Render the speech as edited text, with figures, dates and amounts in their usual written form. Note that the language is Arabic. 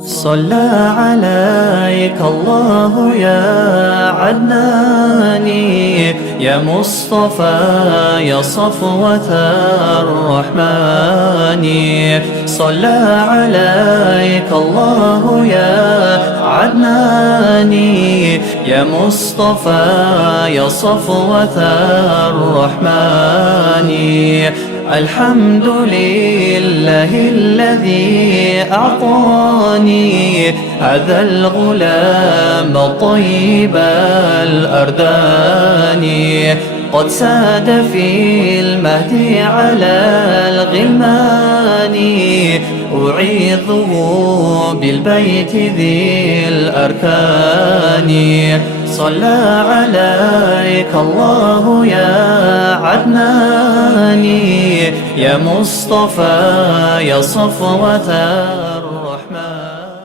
صلى عليك الله يا عدناني، يا مصطفى يا صفوة الرحمن. صلى عليك الله يا عدناني، يا مصطفى يا صفوة الرحمن. الحمد لله الذي أعطاني هذا الغلام طيب الأردان. قد ساد في المهد على الغلمان، أعيذه بالبيت ذي الأركان. صلى عليك الله يا عدناني، يا مصطفى يا صفوة